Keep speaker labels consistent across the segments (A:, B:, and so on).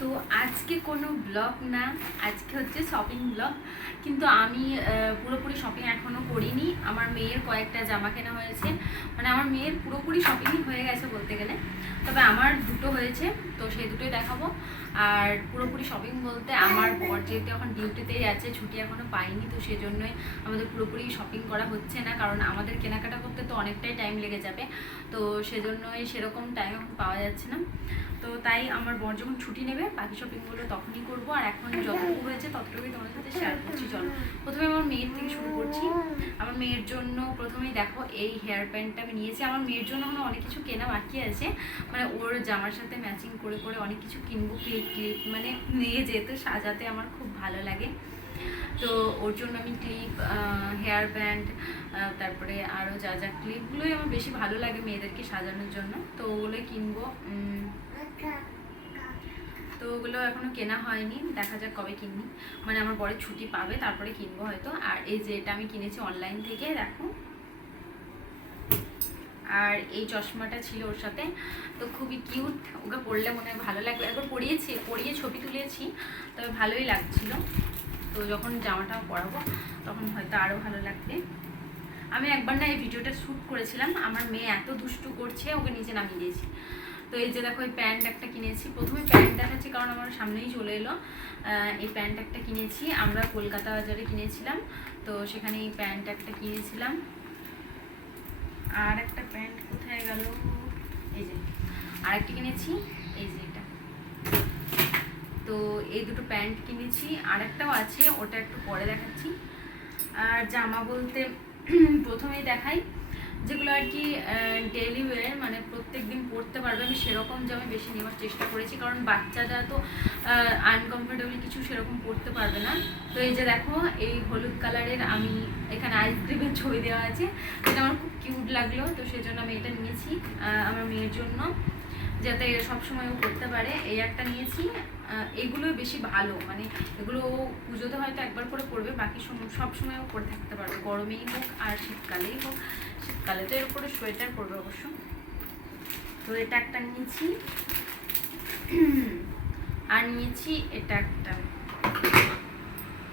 A: তো আজকে কোনো ব্লগ না, আজকে হচ্ছে শপিং ব্লগ কিন্তু আমি পুরোপুরি শপিং এখনও করিনি। আমার মেয়ের কয়েকটা জামা কেনা হয়েছে। মানে আমার মেয়ের পুরোপুরি শপিংই হয়ে গেছে বলতে গেলে। তবে আমার দুটো হয়েছে, তো সেই দুটোই দেখাবো। আর পুরোপুরি শপিং বলতে আমার বর যেহেতু এখন ডিউটিতেই আছে, ছুটি এখনও পাইনি, তো সেজন্যই আমাদের পুরোপুরি শপিং করা হচ্ছে না। কারণ আমাদের কেনাকাটা করতে তো অনেকটাই টাইম লেগে যাবে। তো সেজন্যই সেরকম টাইম এখন পাওয়া যাচ্ছে না। তো তাই আমার বর যখন ছুটি নেবে বাকি শপিংগুলো তখনই করব। আর এখন যতটুকু হয়েছে ততটুকুই তোমাদের সাথে শেয়ার করছি, চলো। প্রথমে আমার মেয়ের থেকে শুরু করছি। আমার মেয়ের জন্য প্রথমেই দেখো, এই হেয়ার ব্যান্ডটা আমি নিয়েছি। আমার মেয়ের জন্য এখনও অনেক কিছু কেনা বাকি আছে। মানে ওর জামার সাথে ম্যাচিং করে করে অনেক কিছু কিনবো ক্লিপ ক্লিপ মানে মেয়ে যেহেতু সাজাতে আমার খুব ভালো লাগে। তো ওর জন্য আমি ক্লিপ হেয়ার ব্যান্ড তারপরে আরও যা যা ক্লিপগুলোই আমার বেশি ভালো লাগে মেয়েদেরকে সাজানোর জন্য। তো ওগুলোই কিনবো ওগুলো এখনও কেনা হয়নি, দেখা যাক কবে কিনি। মানে আমার পরে ছুটি পাবে, তারপরে কিনবো হয়তো। আর এই যে এটা আমি কিনেছি অনলাইন থেকে, দেখো। আর এই চশমাটা ছিল ওর সাথে। তো খুবই কিউট ওকে পরলে মনে হয় ভালো লাগবে। একবার পরিয়েছি, পরিয়ে ছবি তুলেছি, তবে ভালোই লাগছিল। তো যখন জামাটা পরাবো, তখন হয়তো আরও ভালো লাগবে। আমি একবার না এই ভিডিওটা শ্যুট করেছিলাম, আমার মেয়ে এত দুষ্টু করছে, ওকে নিচে নামিয়ে দিয়েছি। তো এই যে দেখো, এই প্যান্ট একটা কিনেছি। প্রথমে প্যান্ট দেখাচ্ছি কারণ আমার সামনেই চলে এলো। এই প্যান্ট একটা কিনেছি। আমরা কলকাতা বাজারে কিনেছিলাম, তো সেখানে এই প্যান্ট একটা কিনেছিলাম। আর একটা প্যান্ট কোথায় গেল? এই যে আর একটা কিনেছি। এই যে এটা। তো এই দুটো প্যান্ট কিনেছি। আর একটাও আছে, ওটা একটু পরে দেখাচ্ছি। আর জামা বলতে প্রথমেই দেখাই। যেগুলো আর কি ডেলি ওয়ার মানে প্রত্যেক দিন পরতে পারবে, আমি সেরকম জামা বেশি নেওয়ার চেষ্টা করেছি, কারণ বাচ্চারা তো আনকমফোর্টেবল কিছু সেরকম পড়তে পারবে না। তো এই যে দেখো, এই হলুদ কালারের আমি এখানে আইসক্রিমের ছবি দেওয়া আছে এটা আমার খুব কিউট লাগল, তো সেজন্য আমি এটা নিয়েছি আমার মেয়ের জন্য, যাতে সবসময় ও করতে পারে। এই একটা নিয়েছি এগুলোই বেশি ভালো। মানে এগুলো পুজোতে হয়তো একবার করে পড়বে, বাকি সব সময় পরে থাকতে পারবে। গরমেই হোক আর শীতকালেই হোক। শীতকালে তো এর উপরে সোয়েটার পরবে অবশ্য। তো এটা একটা নিয়েছি। আর নিয়েছি এটা একটা।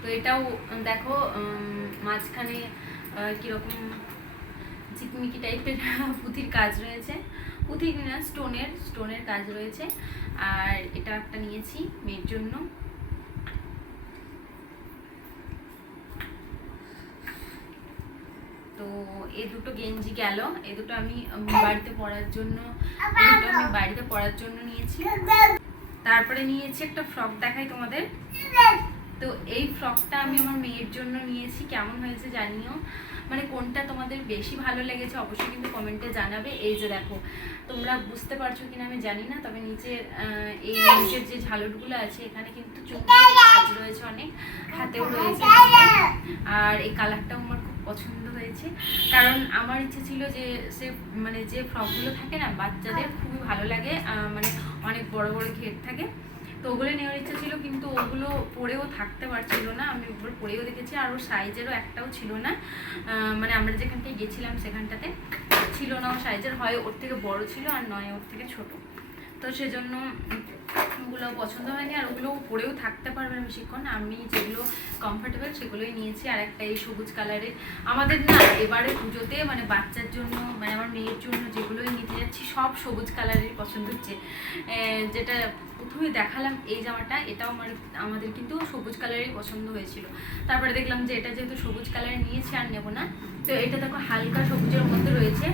A: তো এটাও, দেখো মাঝখানে কীরকম ঝিকমিকি টাইপের পুঁথির কাজ রয়েছে। পুঁথি না স্টোনের স্টোনের কাজ রয়েছে। আর এটা একটা নিয়েছি মেয়ের জন্য। তো এই দুটো গেঞ্জি গেল। এই দুটো আমি বাড়িতে পরার জন্য দুটো আমি বাড়িতে পরার জন্য নিয়েছি। তারপরে নিয়েছি একটা ফ্রক দেখাই তোমাদের। তো এই ফ্রকটা আমি আমার মেয়ের জন্য নিয়েছি। কেমন হয়েছে জানিও। মানে কোনটা তোমাদের বেশি ভালো লেগেছে অবশ্যই কিন্তু কমেন্টে জানাবে। এই যে দেখো তোমরা বুঝতে পারছ কিনা আমি জানি না তবে আহ, এই নিচের যে ঝালরগুলো আছে এখানে কিন্তু চুমকি কাজ রয়েছে অনেক হাতেও রয়েছে আর এই কালারটাও আমার খুব পছন্দ হয়েছে। কারণ আমার ইচ্ছে ছিল যে সে মানে যে ফ্রকগুলো থাকে না বাচ্চাদের খুবই ভালো লাগে মানে অনেক বড় বড় ঘের থাকে। তো ওগুলো নেওয়ার ইচ্ছা ছিল, কিন্তু ওগুলো পরেও থাকতে পারছিল না। আমি ওগুলো পরেও দেখেছি, আর ওর সাইজেরও একটাও ছিল না। মানে আমরা যেখানটায় গেছিলাম সেখানটাতে ছিল না। ওর সাইজের হয় ওর থেকে বড় ছিল আর নয় ওর থেকে ছোট। তো সেজন্য ওগুলো পছন্দ হয়নি, আর ওগুলো পরেও থাকতে পারবে না বেশিক্ষণ। আমি যেগুলো কমফোর্টেবল সেগুলোই নিয়েছি। আর একটা এই সবুজ কালারের আমাদের না এবারে পুজোতে মানে বাচ্চার জন্য মানে আমার মেয়ের জন্য যাচ্ছি সব সবুজ কালারের পছন্দ হচ্ছে। যেটা প্রথমে দেখালাম এই জামাটা, এটাও আমার, আমাদের কিন্তু সবুজ কালারই পছন্দ হয়েছিল। তারপরে দেখলাম যে এটা যেহেতু সবুজ কালারের নিয়েছি, আর নেব না। তো এটা দেখো হালকা সবুজের মধ্যে রয়েছে।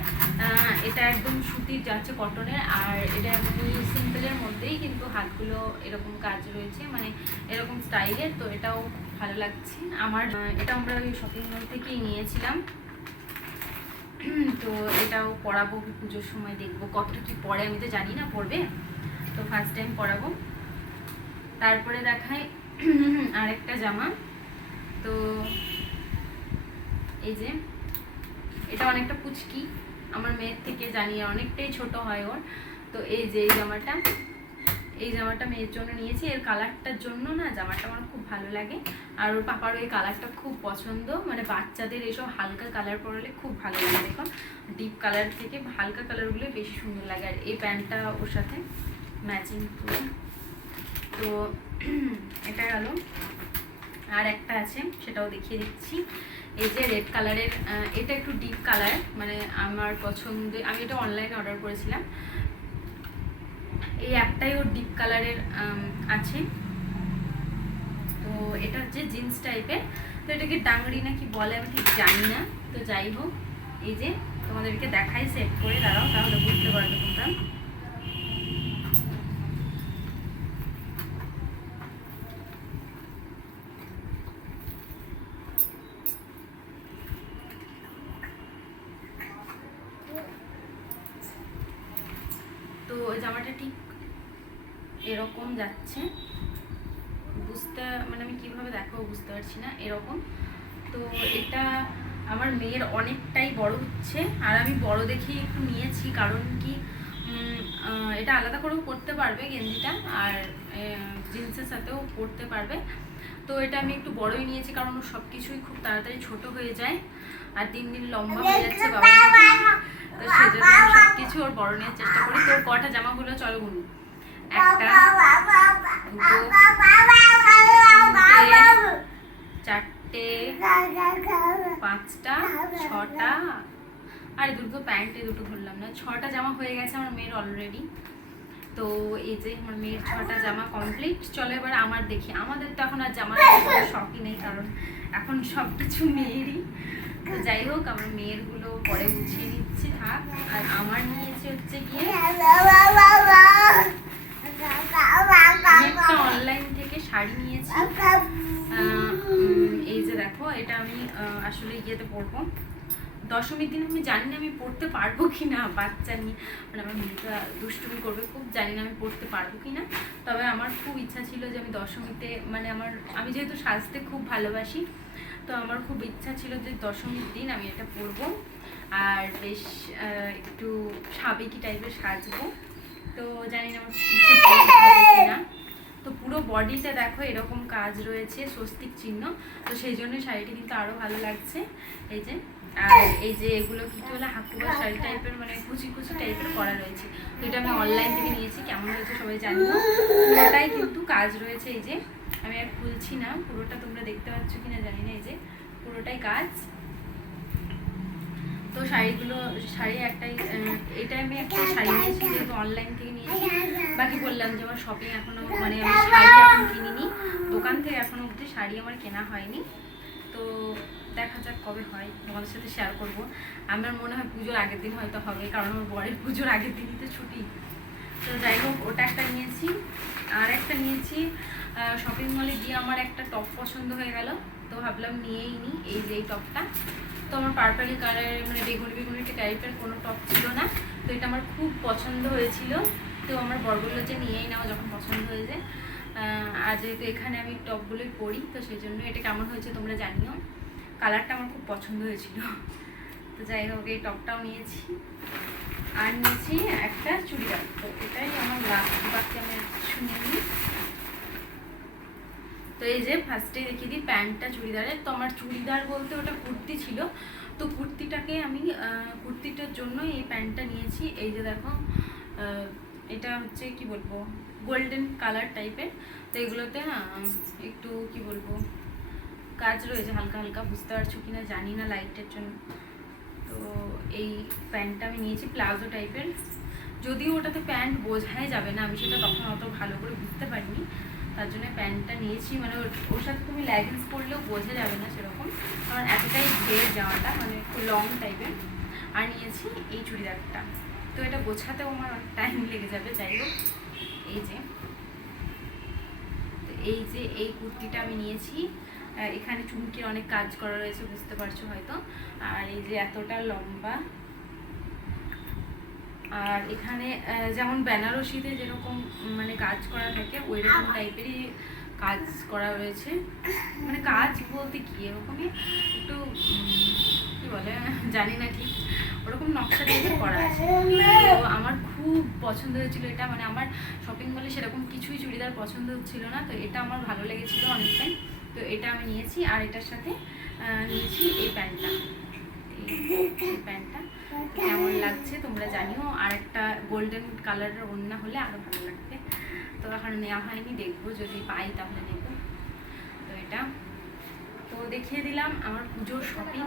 A: এটা একদম সুতির যাচ্ছে কটনের আর এটা এমনি সিম্পলের মধ্যেই কিন্তু হাতগুলো এরকম কাজ রয়েছে মানে এরকম স্টাইলের তো এটাও ভালো লাগছে। আমার এটা আমরা ওই শপিং মল থেকেই নিয়েছিলাম। তো এটাও পরাবো পুজোর সময় দেখব। কতটা কি পরে আমি তো জানি না, পড়বে? তো ফার্স্ট টাইম পরাবো তারপরে দেখাই আরেকটা জামা। তো এই যে, এটা অনেকটা পুচকি। আমার মেয়ের থেকে জানি আর অনেকটাই ছোট হয় ওর। তো এই যে এই জামাটা এই জামাটা মেয়ের জন্য নিয়েছি। এর কালারটার জন্য না জামাটা আমার খুব ভালো লাগে। আর ওর পাপার ওই কালারটা খুব পছন্দ। মানে বাচ্চাদের এসব হালকা কালার পরালে খুব ভালো লাগে দেখো ডিপ কালার থেকে হালকা কালারগুলো বেশি সুন্দর লাগে। আর এই প্যান্টটা ওর সাথে ম্যাচিং করে তো এটা গেল। আর একটা আছে, সেটাও দেখিয়ে দিচ্ছি। এই যে রেড কালারের এটা একটু ডিপ কালার মানে আমার পছন্দের আমি এটা অনলাইনে অর্ডার করেছিলাম। এই একটাই ওর ডিপ কালারের আছে। তো এটা হচ্ছে জিন্স টাইপের তো এটাকে ডাংরি নাকি বলে আমি ঠিক জানি না। তো যাই হোক, এই যে তোমাদেরকে দেখাই সেট করে, দাঁড়াও, তাহলে বুঝতে পারবে তোমরা। তো জামাটা ঠিক এরকম যাচ্ছে। বুঝতে মানে আমি কীভাবে দেখাবো বুঝতে পারছি না, এরকম। তো এটা আমার মেয়ের অনেকটাই বড় হচ্ছে, আর আমি বড় দেখেই একটু নিয়েছি, কারণ কি এটা আলাদা করেও পরতে পারবে গেঞ্জিটা, আর জিন্সের সাথেও পরতে পারবে। তো এটা আমি একটু বড়ই নিয়েছি, কারণ সব কিছুই খুব তাড়াতাড়ি ছোট হয়ে যায়, আর দিন দিন লম্বা হয়ে যাচ্ছে বাবা তো সেজন্য সব কিছু ওর বড় নেওয়ার চেষ্টা করি। তো কটা জামা হলো চলো গুনুন একটা চারটে, পাঁচটা, ছটা। আর দুটো প্যান্ট দুটো ধরলাম না। ছটা জামা হয়ে গেছে আমার মেয়ের অলরেডি তো এই যে আমার মেয়ের ছটা জামা কমপ্লিট চলো এবার আমার দেখি। আমাদের তো এখন আর জামা শখই নেই, কারণ এখন সব কিছু মেয়েরই। তো যাই হোক, আমার মেয়েরগুলো পরে গুছিয়ে নিচ্ছি, থাক। আর আমার নিয়েছে হচ্ছে গিয়ে একটা অনলাইন থেকে শাড়ি নিয়েছি। এই যে দেখো, এটা আমি আসলে ইয়েতে পরবো। দশমীর দিন আমি জানি না আমি পড়তে পারব কি না বাচ্চা নিয়ে। মানে আমার মেয়েটা দুষ্টুমি করবে, খুব জানি না আমি পড়তে পারব কি না তবে আমার খুব ইচ্ছা ছিল যে আমি দশমীতে মানে আমার, আমি যেহেতু সাজতে খুব ভালোবাসি, তো আমার খুব ইচ্ছা ছিল যে দশমীর দিন আমি এটা পরবো। আর বেশ একটু সাবেকি টাইপের সাজবো। তো জানি না তো পুরো বডিতে দেখো এরকম কাজ রয়েছে, স্বস্তিক চিহ্ন। তো সেই জন্য শাড়িটি কিন্তু আরও ভালো লাগছে। এই যে, আর এই যে এগুলো কিন্তু কি বলে হাকুবা শাড়ি টাইপের মানে কুচি কুচি টাইপের করা রয়েছে। তো এটা আমি অনলাইন থেকে নিয়েছি, কেমন হয়েছে সবাই জানি পুরোটাই কিন্তু কাজ রয়েছে, এই যে। আমি আর খুলছি না, পুরোটা তোমরা দেখতে পাচ্ছ কিনা জানি না, এই যে। পুরোটাই কাজ। তো শাড়িগুলো, শাড়ি একটাই এটা আমি একটা শাড়ি নিয়েছি যেহেতু অনলাইন থেকে নিয়েছি। বাকি বললাম যে আমার শপিং এখনও মানে আমি শাড়ি এখন কিনিনি। দোকান থেকে এখনও অবধি শাড়ি আমার কেনা হয়নি। তো দেখা যাক কবে হয়, তোমাদের সাথে শেয়ার করব। আমার মনে হয় পুজোর আগের দিন হয়তো হবে, কারণ আমার বরের পুজোর আগের দিনই তো ছুটি। তো যাই হোক, ওটা একটা নিয়েছি। আর একটা নিয়েছি শপিং মলে গিয়ে আমার একটা টপ পছন্দ হয়ে গেল। তো ভাবলাম নিয়েই নিই এই যে এই টপটা তো আমার পার্পলি কালারের মানে বেগুনি বেগুনি টাইপের কোনো টপ ছিল না। তো এটা আমার খুব পছন্দ হয়েছিল। তো আমার বর বলল যে নিয়েই নাও যখন পছন্দ হয়ে যায়। আর যেহেতু এখানে আমি টপগুলোই পরি, তো সেই জন্য এটা কেমন হয়েছে তোমরা জানিও। কালারটা আমার খুব পছন্দ হয়েছিল। তো যাই হোক, এই টপটাও নিয়েছি। আর নিয়েছি একটা চুড়িদার। তো এটাই আমার লাস্ট বাকি আমি কিছু নিইনি। তো এই যে ফার্স্টে দেখিয়ে দিই প্যান্টটা চুড়িদারের। তো আমার চুড়িদার বলতে ওটা কুর্তি ছিল। তো কুর্তিটাকে আমি কুর্তিটার জন্য এই প্যান্টটা নিয়েছি। এই যে দেখো এটা হচ্ছে কি বলব গোল্ডেন কালার টাইপের তো এগুলোতে একটু কি বলব, কাজ রয়েছে হালকা হালকা, বুঝতে পারছ কিনা জানি না লাইটের জন্য। তো এই প্যান্টটা আমি নিয়েছি প্লাজো টাইপের যদিও ওটাতে প্যান্ট বোঝাই যাবে না, আমি সেটা তখন অত ভালো করে বুঝতে পারিনি। তার জন্য প্যান্টটা নিয়েছি। মানে ওর- সাথে তুমি লেগিংস পরলেও বোঝা যাবে না সেরকম। কারণ এতটাই ঘের জামাটা মানে একটু লং টাইপের আর নিয়েছি এই চুড়িদারটা। তো এটা গোছাতেও আমার অনেক টাইম লেগে যাবে, যাই হোক। এই যে। তো এই যে এই কুর্তিটা আমি নিয়েছি। এখানে চুমকির অনেক কাজ করা রয়েছে, বুঝতে পারছ হয়তো। আর এই যে এতটা লম্বা আর এখানে যেমন বেনারসিতে যেরকম মানে কাজ করা থাকে ওই রকম টাইপেরই কাজ করা রয়েছে মানে কাজ বলতে কি? এরকমই একটু কি বলে, জানি না ঠিক। ওরকম নকশা টাইপের করা আছে। তো আমার খুব পছন্দ হয়েছিল এটা। মানে আমার শপিং মলে সেরকম কিছুই চুড়িদার পছন্দ হচ্ছিল না। তো এটা আমার ভালো লেগেছিল অনেকটাই। তো এটা আমি নিয়েছি। আর এটার সাথে নিয়েছি এই প্যান্টটা। প্যান্টটা। কেমন লাগছে তোমরা জানিও। আর একটা গোল্ডেন কালারের ওড়না হলে আরও ভালো লাগবে। তো এখন নেওয়া হয়নি, দেখব। যদি পাই তাহলে নেব তো এটা। তো দেখিয়ে দিলাম আমার পুজোর শপিং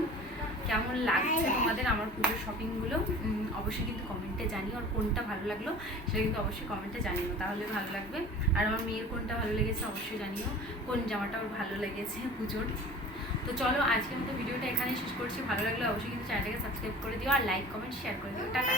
A: কেমন লাগছে তোমাদের আমার পুজোর শপিংগুলো অবশ্যই কিন্তু কমেন্টে জানিও। আর কোনটা ভালো লাগল সেটা কিন্তু অবশ্যই কমেন্টে জানিও। তাহলে ভালো লাগবে। আর আমার মেয়ের কোনটা ভালো লেগেছে অবশ্যই জানিও। কোন জামাটা ওর ভালো লেগেছে পুজোর? তো চলো আজকের মতো ভিডিওটা এখানে শেষ করছি। ভালো লাগলে অবশ্যই কিন্তু চ্যানেলটাকে সাবস্ক্রাইব করে দিও আর লাইক কমেন্ট শেয়ার করে দিও। টাটা।